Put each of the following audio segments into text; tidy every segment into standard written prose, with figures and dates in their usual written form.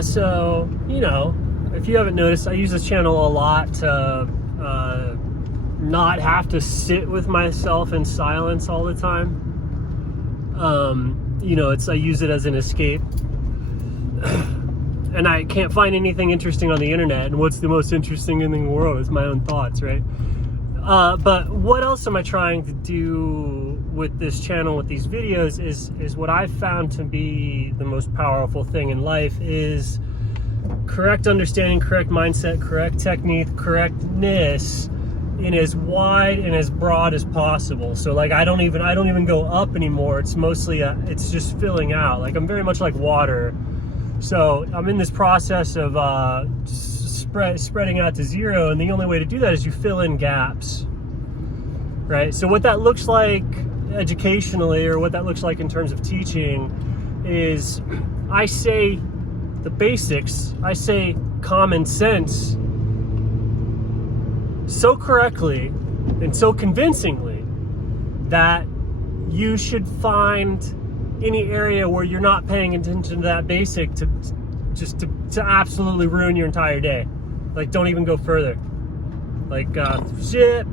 So, if you haven't noticed, I use this channel a lot to not have to sit with myself in silence all the time. I use it as an escape. And I can't find anything interesting on the internet, and what's the most interesting thing in the world is my own thoughts, right? But what else am I trying to do with this channel, with these videos, is what I've found to be the most powerful thing in life is correct understanding, correct mindset, correct technique, correctness in as wide and as broad as possible. So like I don't even go up anymore. It's mostly it's just filling out. Like I'm very much like water. So I'm in this process of spreading out to zero, and the only way to do that is you fill in gaps, right? So what that looks like educationally, or what that looks like in terms of teaching, is I say the basics, I say common sense so correctly and so convincingly that you should find any area where you're not paying attention to that basic to absolutely ruin your entire day. Like, don't even go further. Like, shit,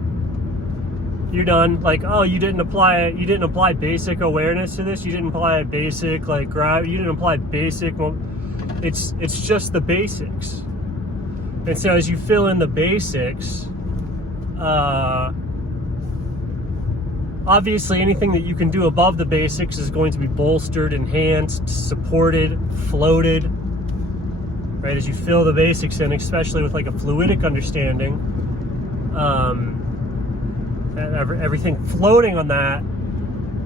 you're done. Like, oh, you didn't apply basic awareness to this. You didn't apply basic, like, you didn't apply basic. Well, it's just the basics. And so as you fill in the basics, obviously anything that you can do above the basics is going to be bolstered, enhanced, supported, floated, right? As you fill the basics in, especially with like a fluidic understanding, everything floating on that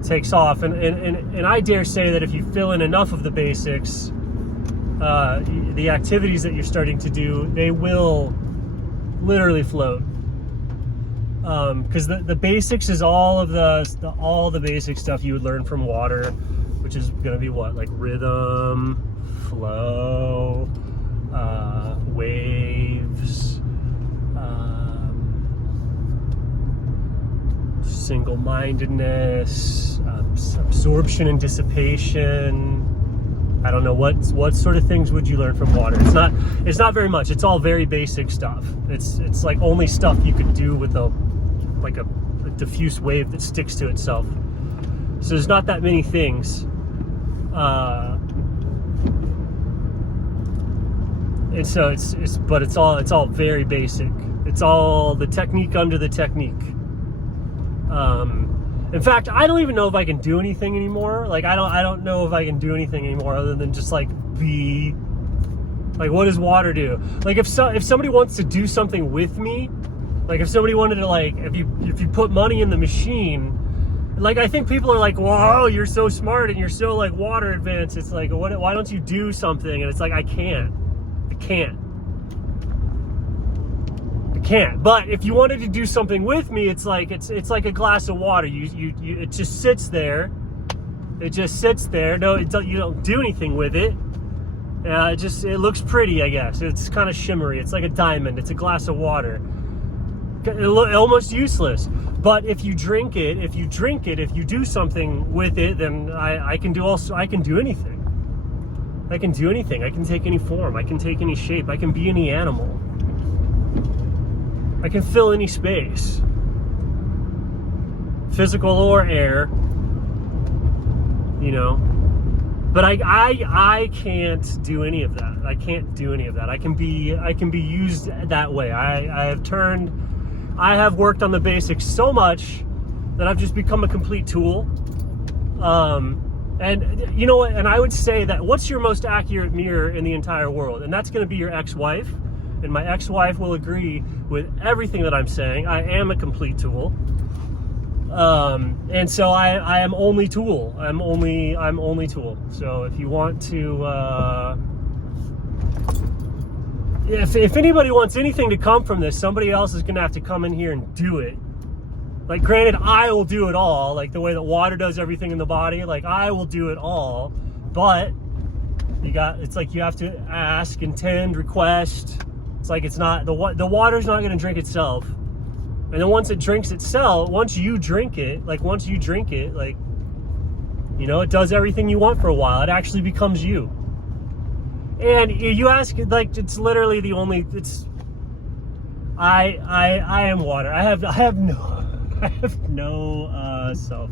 takes off. And I dare say that if you fill in enough of the basics, the activities that you're starting to do, they will literally float. Because the basics is all the basic stuff you would learn from water, which is going to be what? Like rhythm, flow, waves, single-mindedness, absorption and dissipation. I don't know, what sort of things would you learn from water? It's not very much. It's all very basic stuff. It's like only stuff you could do with a diffuse wave that sticks to itself. So there's not that many things. And so it's all very basic. It's all the technique under the technique. In fact, I don't even know if I can do anything anymore. Like I don't know if I can do anything anymore other than just like be like, what does water do? Like if somebody wants to do something with me, like if somebody wanted to, like, if you put money in the machine, like I think people are like, whoa, you're so smart and you're so like water advanced. It's like, why don't you do something? And it's like, I can't. But if you wanted to do something with me, it's like a glass of water. It just sits there. It just sits there. No, you don't do anything with it. It looks pretty, I guess. It's kind of shimmery. It's like a diamond. It's a glass of water. Almost useless. But if you drink it, if you do something with it, then I can do anything. I can do anything. I can take any form. I can take any shape. I can be any animal. I can fill any space, physical or air, but I can't do any of that. I can't do any of that. I can be used that way. I have worked on the basics so much that I've just become a complete tool. And you know what? And I would say that what's your most accurate mirror in the entire world? And that's going to be your ex-wife. And my ex-wife will agree with everything that I'm saying. I am a complete tool. And so I am only tool. I'm only tool. So if you want to, if anybody wants anything to come from this, somebody else is going to have to come in here and do it. Like, granted, I will do it all, like the way that water does everything in the body. Like, I will do it all, but it's like you have to ask, intend, request. It's like it's not, the water's not going to drink itself. And then once it drinks itself, once you drink it, it does everything you want for a while. It actually becomes you. And you ask, like, it's literally the only, I am water. I have no, I have no, self.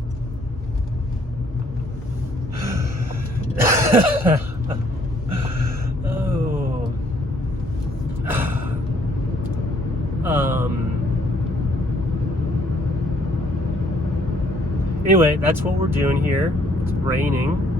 Oh. Anyway, that's what we're doing here. It's raining.